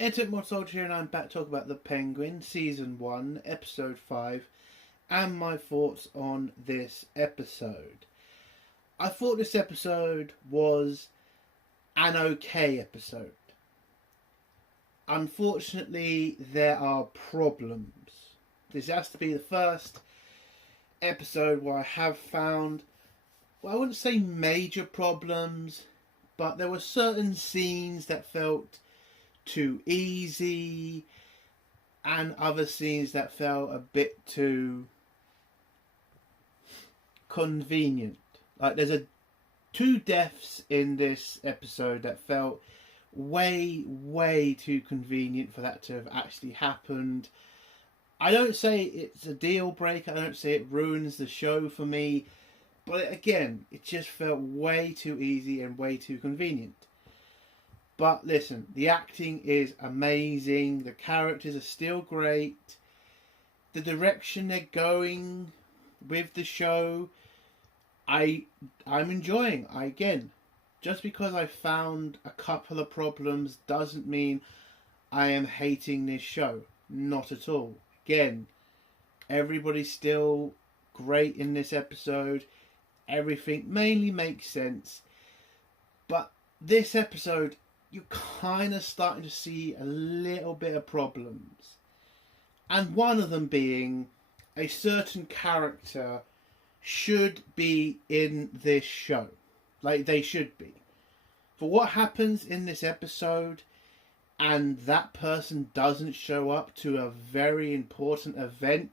Ed Soldier here, and I'm back to talk about The Penguin, Season 1, Episode 5, and my thoughts on this episode. I thought this episode was an okay episode. Unfortunately, there are problems. This has to be the first episode where I have found, well, I wouldn't say major problems, but there were certain scenes that felt too easy and other scenes that felt a bit too convenient. Like there's two deaths in this episode that felt way too convenient for that to have actually happened. I don't say it's a deal breaker, I don't say it ruins the show for me, but again, it just felt way too easy and way too convenient. But listen, the acting is amazing. The characters are still great. The direction they're going with the show, I'm enjoying. Again, just because I found a couple of problems doesn't mean I am hating this show. Not at all. Again, everybody's still great in this episode. Everything mainly makes sense. But this episode, you're kind of starting to see a little bit of problems. And one of them being a certain character should be in this show. Like they should be. For what happens in this episode and that person doesn't show up to a very important event,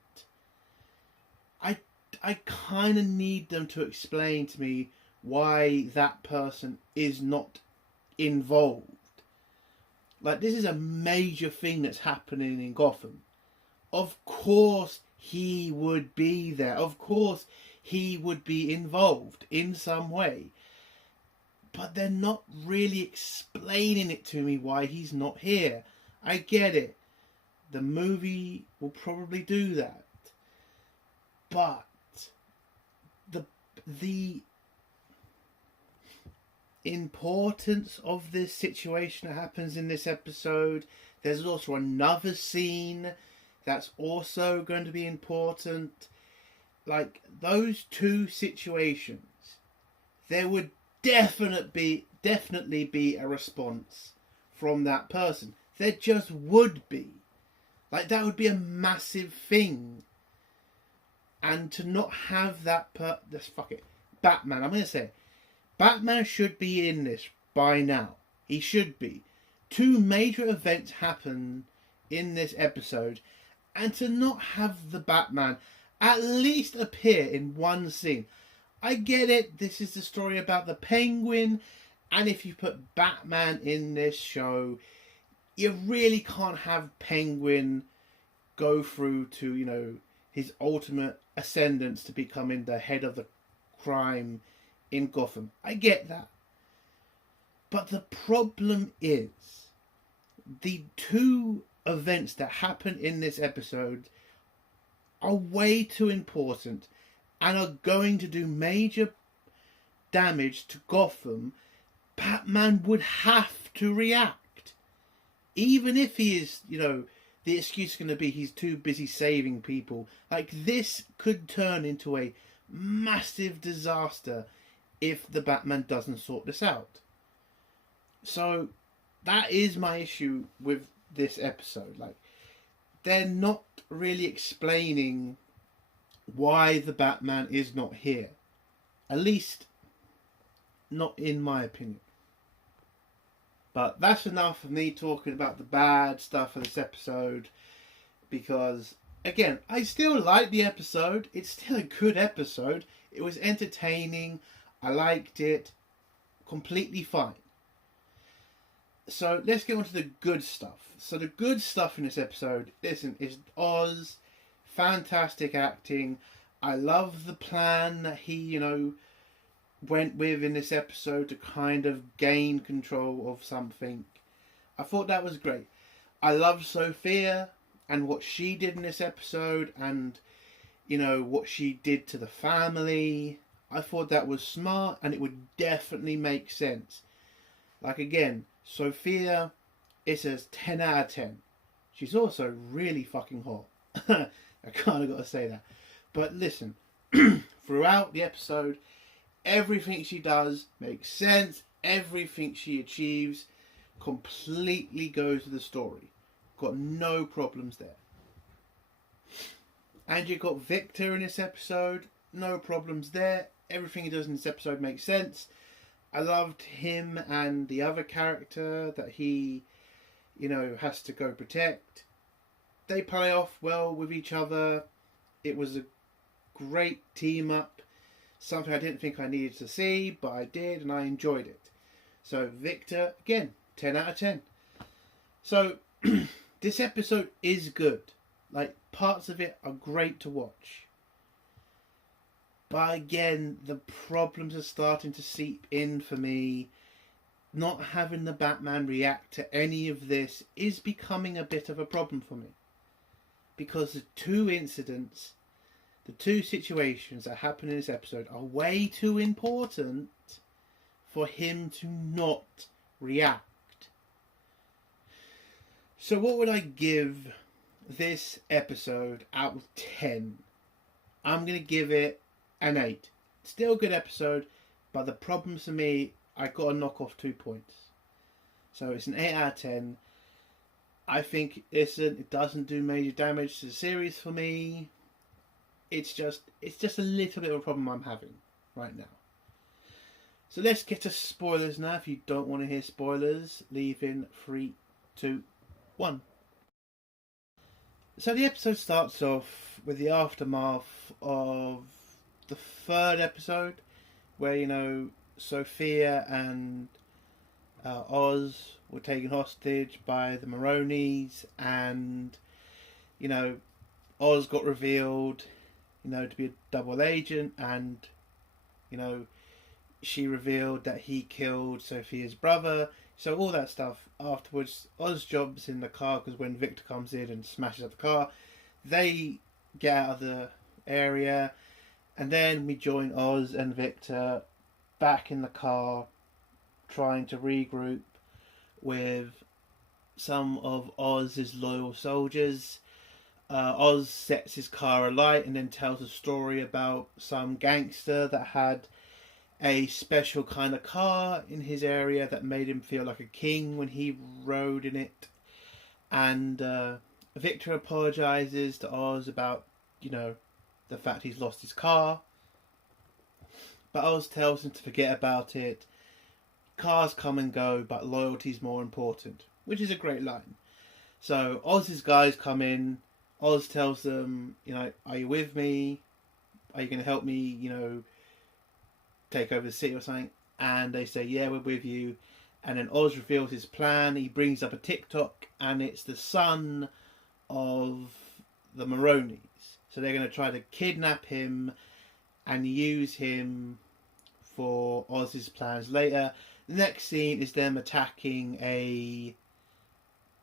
I kind of need them to explain to me why that person is not involved. Like, this is a major thing that's happening in Gotham. Of course he would be there. Of course he would be involved in some way. But they're not really explaining it to me why he's not here. I get it. The movie will probably do that. But the importance of this situation that happens in this episode, there's also another scene that's also going to be important. Like, those two situations, there would definitely be a response from that person. There just would be. Like, that would be a massive thing. And to not have that fuck it. Batman, I'm going to say it. Batman should be in this by now. He should be. Two major events happen in this episode, and to not have the Batman at least appear in one scene. I get it, this is the story about the Penguin, and if you put Batman in this show, you really can't have Penguin go through to, his ultimate ascendance to becoming the head of the crime in Gotham. I get that. But the problem is, the two events that happen in this episode are way too important and are going to do major damage to Gotham. Batman would have to react. Even if he is, the excuse is going to be he's too busy saving people. Like, this could turn into a massive disaster if the Batman doesn't sort this out. So that is my issue with this episode. Like, they're not really explaining why the Batman is not here. At least not in my opinion. But that's enough of me talking about the bad stuff of this episode, because again, I still like the episode. It's still a good episode. It was entertaining. I liked it. Completely fine. So let's get on to the good stuff. So the good stuff in this episode, listen, is Oz. Fantastic acting. I love the plan that he, went with in this episode to kind of gain control of something. I thought that was great. I love Sophia and what she did in this episode, and what she did to the family. I thought that was smart, and it would definitely make sense. Like, again, Sophia it says 10 out of 10. She's also really fucking hot. I kind of got to say that. But listen, throughout the episode, everything she does makes sense. Everything she achieves completely goes to the story. Got no problems there. And you got Victor in this episode. No problems there. Everything he does in this episode makes sense. I loved him and the other character that he, has to go protect. They play off well with each other. It was a great team up. Something I didn't think I needed to see, but I did, and I enjoyed it. So Victor, again, 10 out of 10. So this episode is good. Like, parts of it are great to watch. But again, the problems are starting to seep in for me. Not having the Batman react to any of this is becoming a bit of a problem for me. Because the two incidents, the two situations that happen in this episode are way too important for him to not react. So what would I give this episode out of 10? I'm going to give it an 8. Still a good episode, but the problems for me, I got to knock off 2 points. So it's an 8 out of 10. I think it doesn't do major damage to the series for me. It's just a little bit of a problem I'm having right now. So let's get to spoilers now. If you don't want to hear spoilers, leave in 3, 2, 1. So the episode starts off with the aftermath of the third episode, where Sophia and Oz were taken hostage by the Maronis, and Oz got revealed to be a double agent, and she revealed that he killed Sophia's brother. So all that stuff afterwards. Oz jumps in the car because when Victor comes in and smashes up the car, they get out of the area, and then we join Oz and Victor back in the car trying to regroup with some of Oz's loyal soldiers. Oz sets his car alight and then tells a story about some gangster that had a special kind of car in his area that made him feel like a king when he rode in it. And Victor apologizes to Oz about, the fact he's lost his car. But Oz tells him to forget about it. Cars come and go, but loyalty's more important, which is a great line. So Oz's guys come in. Oz tells them, are you with me? Are you going to help me, take over the city or something? And they say, yeah, we're with you. And then Oz reveals his plan. He brings up a TikTok, and it's the son of the Maronis. So they're going to try to kidnap him and use him for Oz's plans later. The next scene is them attacking a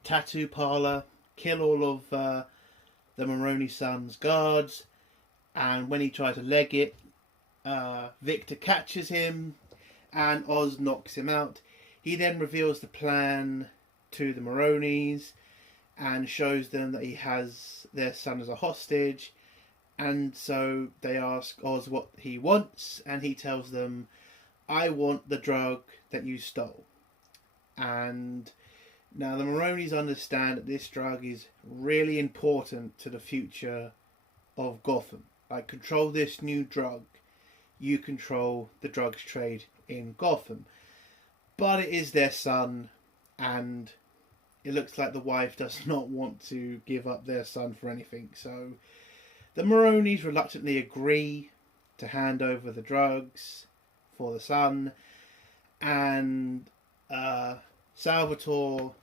tattoo parlor, kill all of the Maroni son's guards, and when he tries to leg it, Victor catches him and Oz knocks him out. He then reveals the plan to the Maronis and shows them that he has their son as a hostage, and so they ask Oz what he wants, and he tells them, I want the drug that you stole. And now the Maronis understand that this drug is really important to the future of Gotham. Like, control this new drug, you control the drugs trade in Gotham. But it is their son, and it looks like the wife does not want to give up their son for anything. So the Maronis reluctantly agree to hand over the drugs for the son, and Salvatore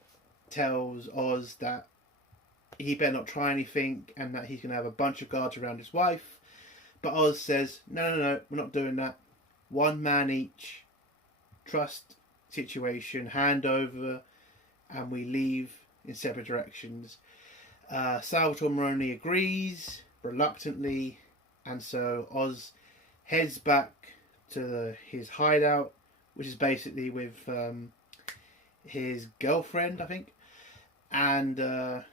tells Oz that he better not try anything and that he's going to have a bunch of guards around his wife. But Oz says, no, we're not doing that. One man each, trust situation, hand over, and we leave in separate directions. Salvatore Maroni agrees reluctantly, and so Oz heads back to his hideout, which is basically with his girlfriend, I think. And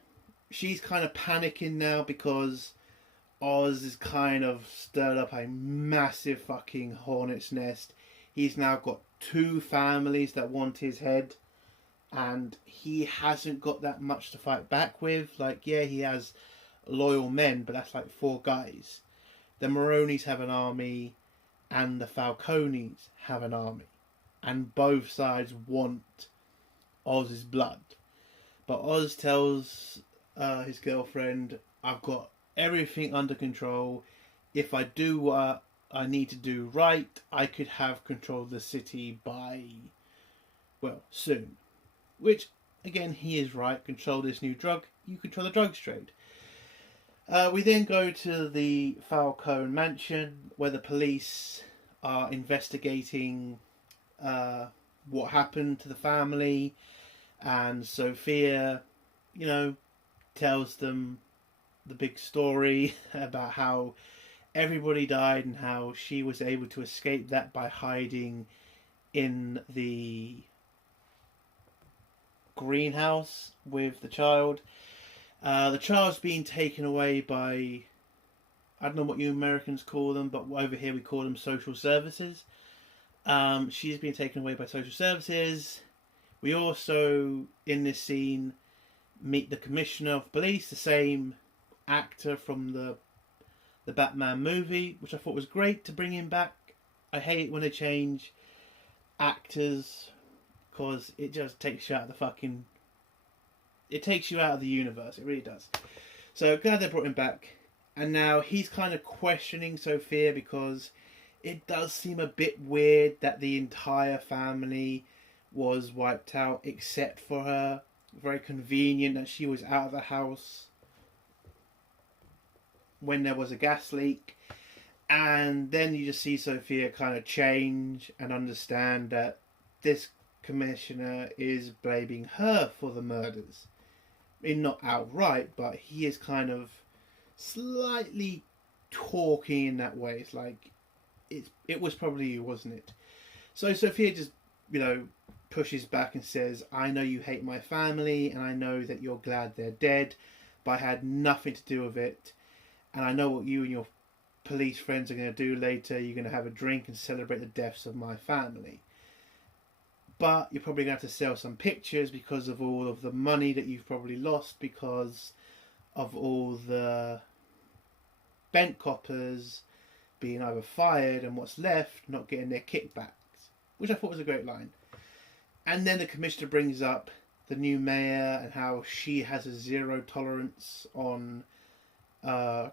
she's kind of panicking now because Oz is kind of stirred up a massive fucking hornet's nest. He's now got 2 families that want his head, and he hasn't got that much to fight back with. Like, yeah, he has loyal men, but that's like 4 guys. The Maronis have an army, and the Falcones have an army, and both sides want Oz's blood. But Oz tells his girlfriend, I've got everything under control. If I do what I need to do right, I could have control of the city by, well, soon. Which, again, he is right. Control this new drug, you control the drugs trade. We then go to the Falcone mansion, where the police are investigating what happened to the family. And Sophia, tells them the big story about how everybody died and how she was able to escape that by hiding in the greenhouse with the child. The child's being taken away by, I don't know what you Americans call them, but over here we call them social services. She's been taken away by social services. We also, in this scene, meet the Commissioner of Police, the same actor from the Batman movie, which I thought was great to bring him back. I hate when they change actors, because it just takes you out of the fucking... It takes you out of the universe, it really does. So glad they brought him back. And now he's kind of questioning Sophia, because it does seem a bit weird that the entire family was wiped out except for her. Very convenient that she was out of the house when there was a gas leak. And then you just see Sophia kind of change and understand that this commissioner is blaming her for the murders. I mean, not outright, but he is kind of slightly talking in that way. It's like, it was probably you, wasn't it? So Sophia just, pushes back and says, I know you hate my family, and I know that you're glad they're dead, but I had nothing to do with it. And I know what you and your police friends are going to do later. You're going to have a drink and celebrate the deaths of my family. But you're probably going to have to sell some pictures because of all of the money that you've probably lost because of all the bent coppers being either fired and what's left not getting their kickbacks, which I thought was a great line. And then the commissioner brings up the new mayor and how she has a 0 tolerance on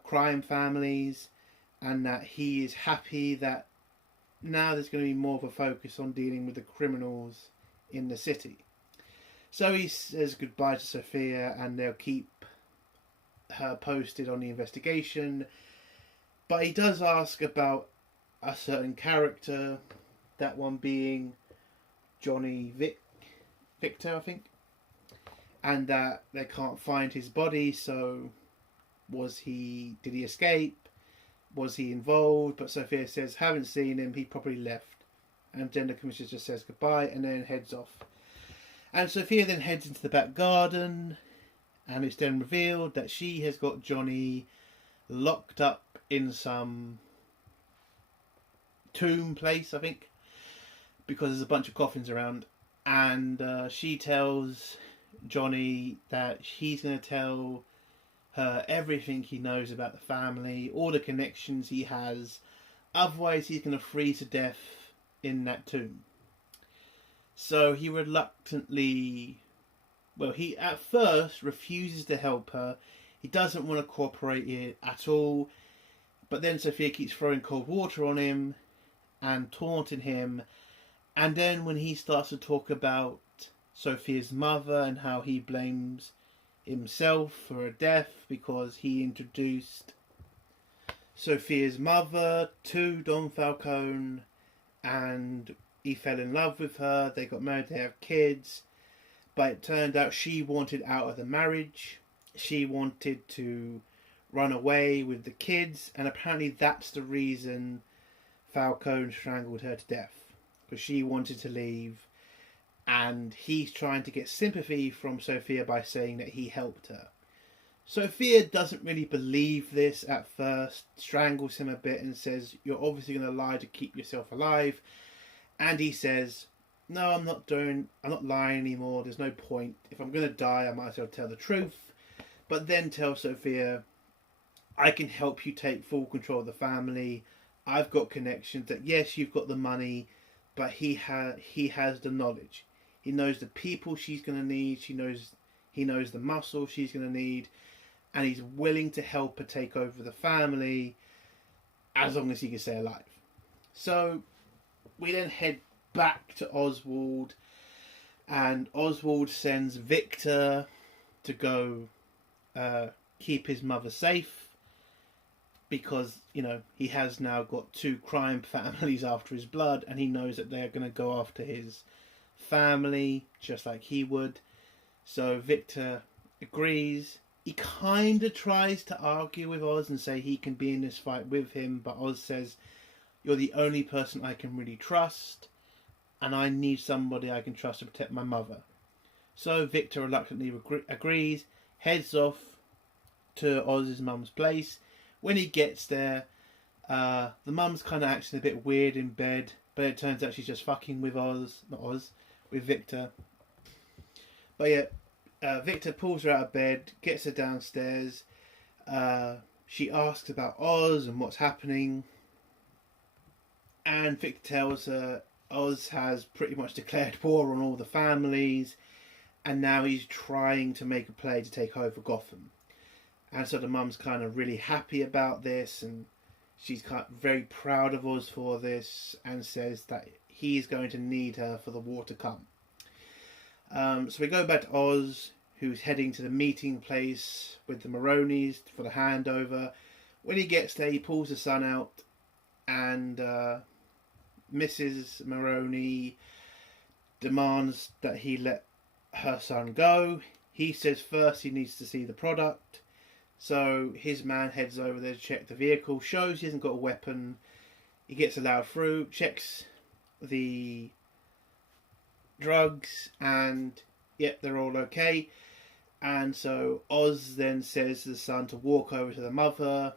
crime families, and that he is happy that now there's going to be more of a focus on dealing with the criminals in the city. So he says goodbye to Sophia, and they'll keep her posted on the investigation. But he does ask about a certain character, that one being Johnny Victor, I think, and that they can't find his body. So did he escape? Was he involved? But Sophia says, haven't seen him, he probably left. And then the commissioner just says goodbye and then heads off. And Sophia then heads into the back garden, and it's then revealed that she has got Johnny locked up in some tomb place, I think, because there's a bunch of coffins around. And she tells Johnny that he's going to tell her everything he knows about the family, all the connections he has, otherwise he's going to freeze to death in that tomb. So he reluctantly, he at first refuses to help her. He doesn't want to cooperate at all, but then Sophia keeps throwing cold water on him and taunting him. And then when he starts to talk about Sophia's mother and how he blames himself for her death because he introduced Sophia's mother to Don Falcone and he fell in love with her, they got married, they have kids, but it turned out she wanted out of the marriage, she wanted to run away with the kids, and apparently that's the reason Falcone strangled her to death, because she wanted to leave and he's trying to get sympathy from Sophia by saying that he helped her. Sophia doesn't really believe this at first, strangles him a bit and says, "You're obviously going to lie to keep yourself alive." And he says, "No, I'm not lying anymore. There's no point. If I'm going to die, I might as well tell the truth." But then tells Sophia, "I can help you take full control of the family. I've got connections. That yes, you've got the money, but he has the knowledge. He knows the people she's going to need. He knows the muscle she's going to need, and he's willing to help her take over the family as long as he can stay alive." So we then head back to Oswald, and Oswald sends Victor to go keep his mother safe, because, he has now got 2 crime families after his blood, and he knows that they're going to go after his family just like he would. So Victor agrees. He kind of tries to argue with Oz and say he can be in this fight with him, but Oz says, "You're the only person I can really trust, and I need somebody I can trust to protect my mother." So Victor reluctantly agrees, heads off to Oz's mum's place. When he gets there, the mum's kind of acting a bit weird in bed, but it turns out she's just fucking with with Victor. But yeah, Victor pulls her out of bed, gets her downstairs. She asks about Oz and what's happening, and Victor tells her Oz has pretty much declared war on all the families, and now he's trying to make a play to take over Gotham. And so the mum's kind of really happy about this, and she's kind of very proud of Oz for this, and says that he's going to need her for the war to come. So we go back to Oz, who's heading to the meeting place with the Maronis for the handover. When he gets there, he pulls the son out, and Mrs. Maroni demands that he let her son go. He says first he needs to see the product. So his man heads over there to check the vehicle, shows he hasn't got a weapon. He gets allowed through, checks the drugs, and yep, they're all okay. And so Oz then says to the son to walk over to the mother.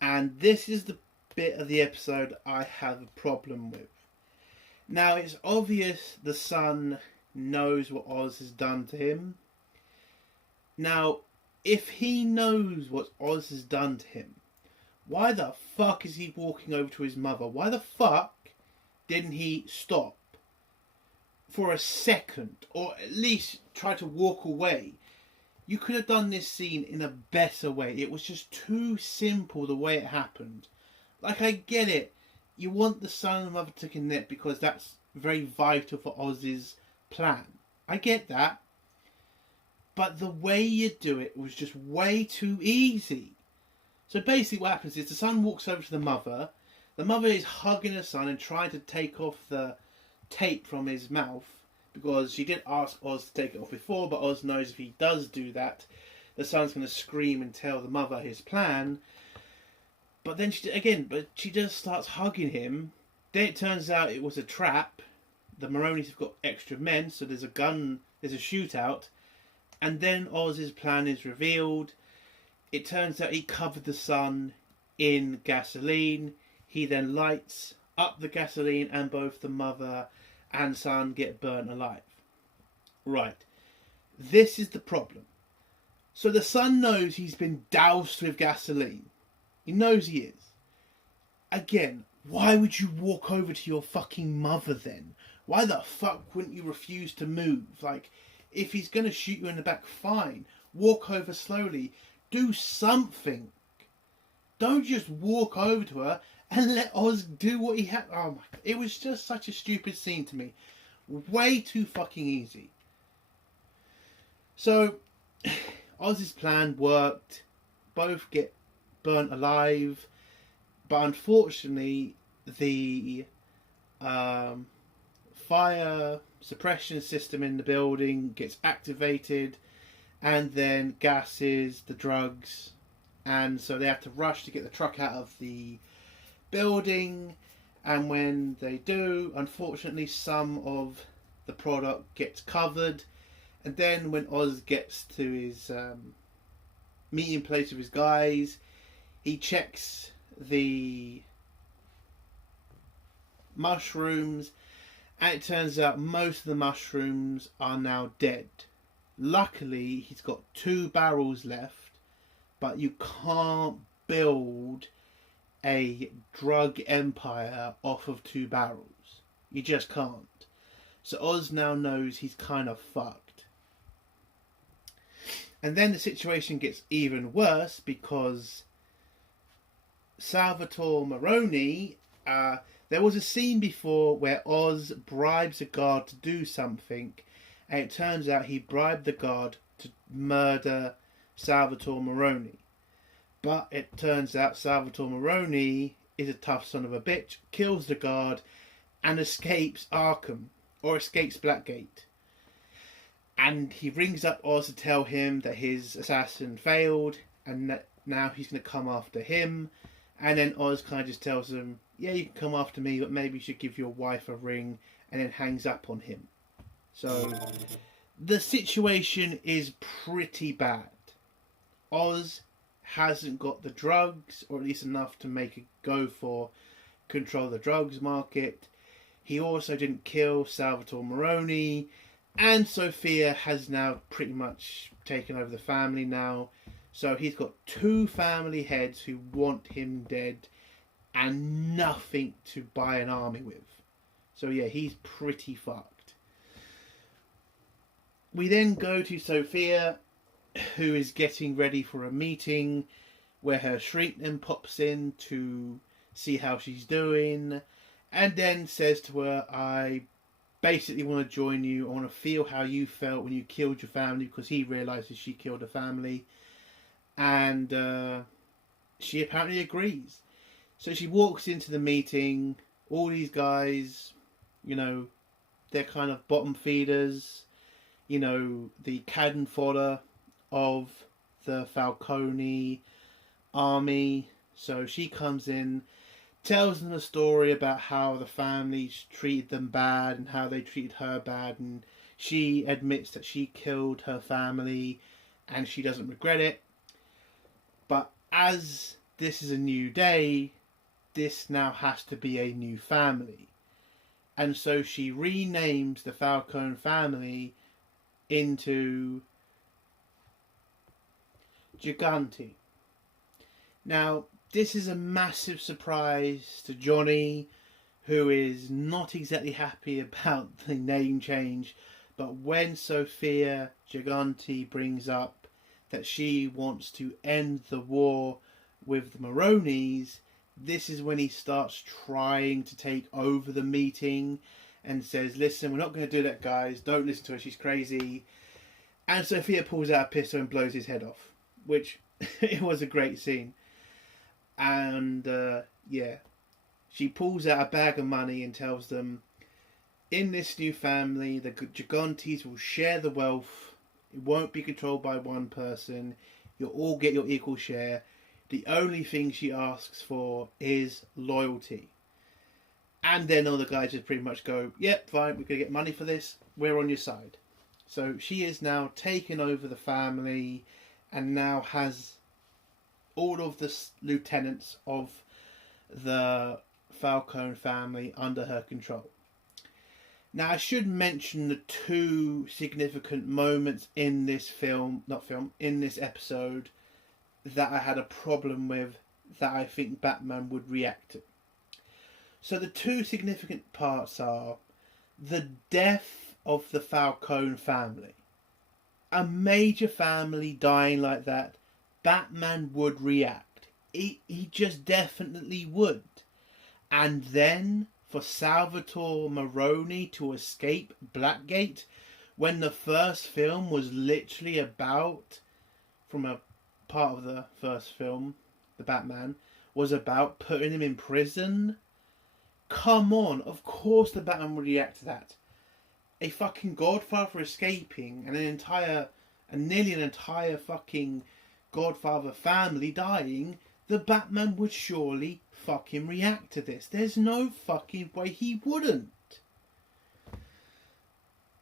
And this is the bit of the episode I have a problem with. Now, it's obvious the son knows what Oz has done to him. Now, if he knows what Oz has done to him, why the fuck is he walking over to his mother? Why the fuck didn't he stop for a second, or at least try to walk away? You could have done this scene in a better way. It was just too simple the way it happened. Like, I get it. You want the son and mother to connect because that's very vital for Oz's plan. I get that. But the way you do it was just way too easy. So basically what happens is the son walks over to the mother. The mother is hugging her son and trying to take off the tape from his mouth, because she did ask Oz to take it off before, but Oz knows if he does do that, the son's going to scream and tell the mother his plan. But then she just starts hugging him. Then it turns out it was a trap. The Maronis have got extra men, so there's a gun, there's a shootout. And then Oz's plan is revealed. It turns out he covered the son in gasoline. He then lights up the gasoline, and both the mother and son get burnt alive. Right. This is the problem. So the son knows he's been doused with gasoline. He knows he is. Again, why would you walk over to your fucking mother then? Why the fuck wouldn't you refuse to move? Like, if he's going to shoot you in the back, fine. Walk over slowly. Do something. Don't just walk over to her and let Oz do what he had. Oh my God. It was just such a stupid scene to me. Way too fucking easy. So, Oz's plan worked. Both get burnt alive. But unfortunately, the fire suppression system in the building gets activated, and then gases the drugs, and so they have to rush to get the truck out of the building. And when they do, unfortunately, some of the product gets covered, and then when Oz gets to his meeting place with his guys, he checks the mushrooms, and it turns out most of the mushrooms are now dead. Luckily, he's got 2 barrels left, but you can't build a drug empire off of 2 barrels. You just can't. So Oz now knows he's kind of fucked. And then the situation gets even worse because Salvatore Maroni, there was a scene before where Oz bribes a guard to do something, and it turns out he bribed the guard to murder Salvatore Maroni. But it turns out Salvatore Maroni is a tough son of a bitch, kills the guard, and escapes Arkham, or escapes Blackgate. And he rings up Oz to tell him that his assassin failed, and that now he's going to come after him. And then Oz kind of just tells him, yeah, you can come after me, but maybe you should give your wife a ring, and then hangs up on him. So the situation is pretty bad. Oz hasn't got the drugs, or at least enough to make a go for control the drugs market. He also didn't kill Salvatore Maroni, and Sophia has now pretty much taken over the family now. So he's got 2 family heads who want him dead and nothing to buy an army with. So yeah, he's pretty fucked. We then go to Sophia, who is getting ready for a meeting where her Shriek then pops in to see how she's doing, and then says to her, I basically want to join you. I want to feel how you felt when you killed your family, because he realises she killed her family. And she apparently agrees. So she walks into the meeting. All these guys, you know, they're kind of bottom feeders. You know, the cannon fodder of the Falcone army. So she comes in, tells them a story about how the family treated them bad and how they treated her bad, and she admits that she killed her family and she doesn't regret it. But as this is a new day, this now has to be a new family. And so she renames the Falcone family into Gigante. Now, this is a massive surprise to Johnny, who is not exactly happy about the name change. But when Sophia Gigante brings up that she wants to end the war with the Maronis, this is when he starts trying to take over the meeting and says, listen, we're not going to do that, guys. Don't listen to her. She's crazy. And Sophia pulls out a pistol and blows his head off, which it was a great scene. And yeah, she pulls out a bag of money and tells them, in this new family, the Gigantes will share the wealth. It won't be controlled by one person. You'll all get your equal share. The only thing she asks for is loyalty. And then all the guys just pretty much go, yep, fine, we're going to get money for this. We're on your side. So she is now taken over the family and now has all of the lieutenants of the Falcone family under her control. Now, I should mention the 2 significant moments in this in this episode that I had a problem with, that I think Batman would react to. So the 2 significant parts are the death of the Falcone family. A major family dying like that, Batman would react. He just definitely would. And then for Salvatore Maroni to escape Blackgate, when the first film was literally about, from a part of the first film, the Batman, was about putting him in prison. Come on, of course the Batman would react to that. A fucking Godfather escaping and nearly an entire fucking Godfather family dying, the Batman would surely fucking react to this. There's no fucking way he wouldn't.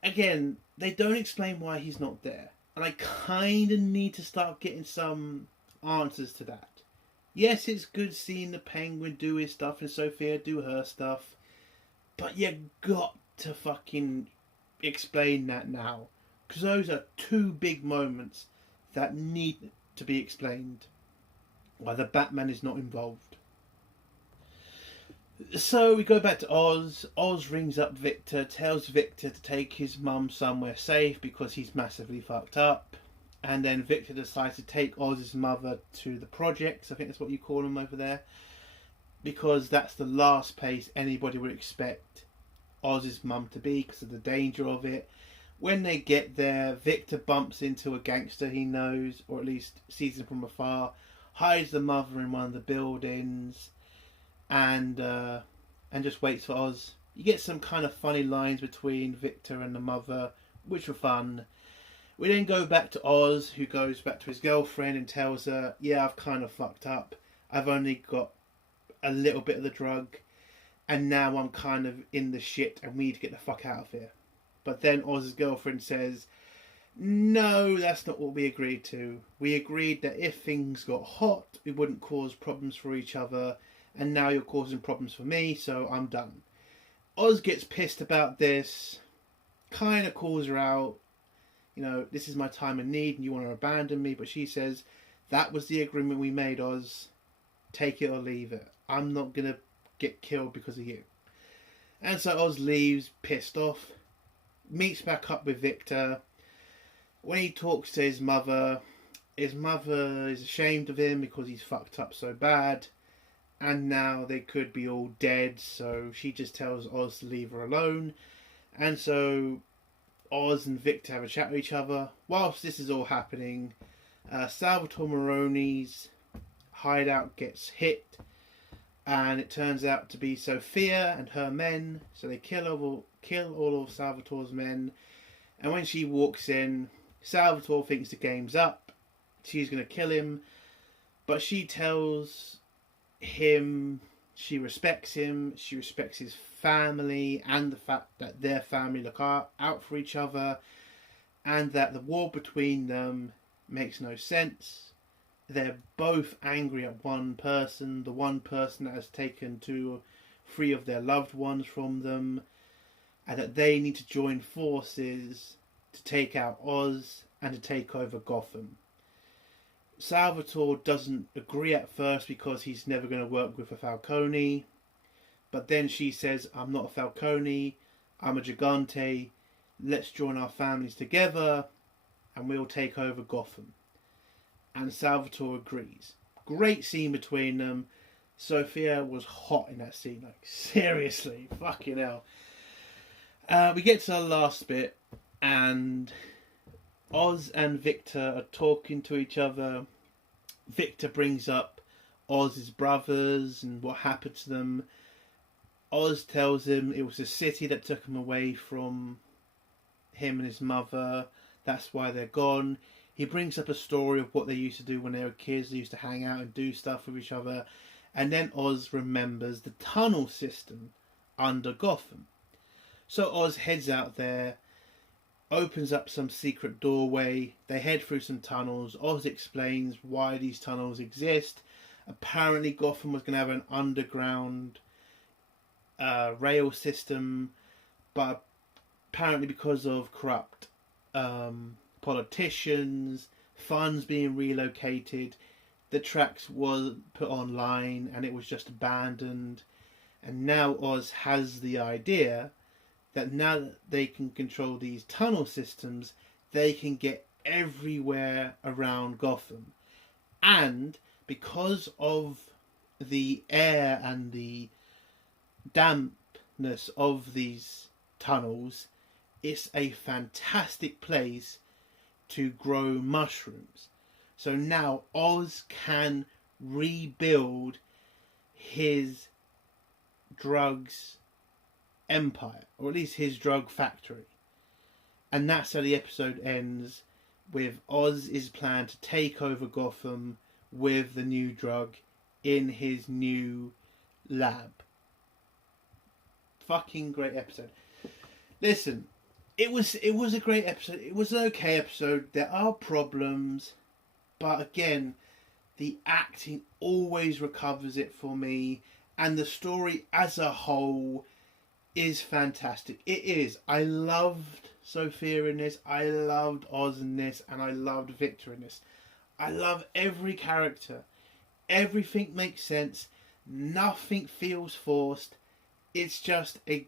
again, they don't explain why he's not there. And I kind of need to start getting some answers to that. Yes, it's good seeing the Penguin do his stuff and Sophia do her stuff, but you got to fucking explain that now. Because those are two big moments that need to be explained. Why the Batman is not involved. So we go back to Oz. Oz rings up Victor, tells Victor to take his mum somewhere safe because he's massively fucked up. And then Victor decides to take Oz's mother to the projects, I think that's what you call them over there, because that's the last place anybody would expect Oz's mum to be because of the danger of it. When they get there, Victor bumps into a gangster he knows, or at least sees him from afar, hides the mother in one of the buildings, and just waits for Oz. You get some kind of funny lines between Victor and the mother, which were fun. We then go back to Oz, who goes back to his girlfriend and tells her, yeah, I've kind of fucked up. I've only got a little bit of the drug, and now I'm kind of in the shit and we need to get the fuck out of here. But then Oz's girlfriend says, no, that's not what we agreed to. We agreed that if things got hot, we wouldn't cause problems for each other, and now you're causing problems for me, so I'm done. Oz gets pissed about this, kind of calls her out, you know, this is my time of need and you want to abandon me, but she says, that was the agreement we made, Oz. Take it or leave it. I'm not going to get killed because of you. And so Oz leaves, pissed off, meets back up with Victor. When he talks to his mother is ashamed of him because he's fucked up so bad, and now they could be all dead, so she just tells Oz to leave her alone. And so Oz and Victor have a chat with each other. Whilst this is all happening, Salvatore Maroni's hideout gets hit, and it turns out to be Sophia and her men, so they kill all of Salvatore's men. And when she walks in, Salvatore thinks the game's up, she's going to kill him, but she tells him she respects him, she respects his family and the fact that their family look out for each other, and that the war between them makes no sense. They're both angry at one person, the one person that has taken 3 of their loved ones from them, and that they need to join forces to take out Oz and to take over Gotham. Salvatore doesn't agree at first because he's never going to work with a Falcone, but then she says, I'm not a Falcone, I'm a Gigante, let's join our families together and we'll take over Gotham. And Salvatore agrees. Great scene between them. Sophia was hot in that scene, like seriously, fucking hell. We get to the last bit, and Oz and Victor are talking to each other. Victor brings up Oz's brothers and what happened to them. Oz tells him it was the city that took him away from him and his mother. That's why they're gone. He brings up a story of what they used to do when they were kids. They used to hang out and do stuff with each other. And then Oz remembers the tunnel system under Gotham. So Oz heads out there, opens up some secret doorway. They head through some tunnels. Oz explains why these tunnels exist. Apparently Gotham was going to have an underground rail system, but apparently because of corrupt politicians, funds being relocated, the tracks was put online and it was just abandoned. And now Oz has the idea that now that they can control these tunnel systems, they can get everywhere around Gotham. And because of the air and the dampness of these tunnels, it's a fantastic place to grow mushrooms. So now Oz can rebuild his drugs empire, or at least his drug factory. And that's how the episode ends, with Oz's plan to take over Gotham with the new drug in his new lab. Fucking great episode. Listen, it was a great episode. It was an okay episode. There are problems, but again, the acting always recovers it for me, and the story as a whole is fantastic. It is. I loved Sophia in this. I loved Oz in this, and I loved Victor in this. I love every character. Everything makes sense. Nothing feels forced. It's just a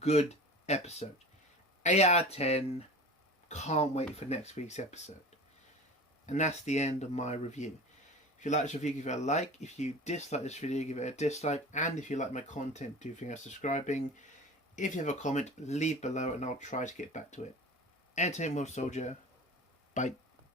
good episode. 8 out of 10. Can't wait for next week's episode. And that's the end of my review. If you like this review, give it a like. If you dislike this video, give it a dislike. And if you like my content, do think of subscribing. If you have a comment, leave below and I'll try to get back to it. Entertainment Soldier. Bye.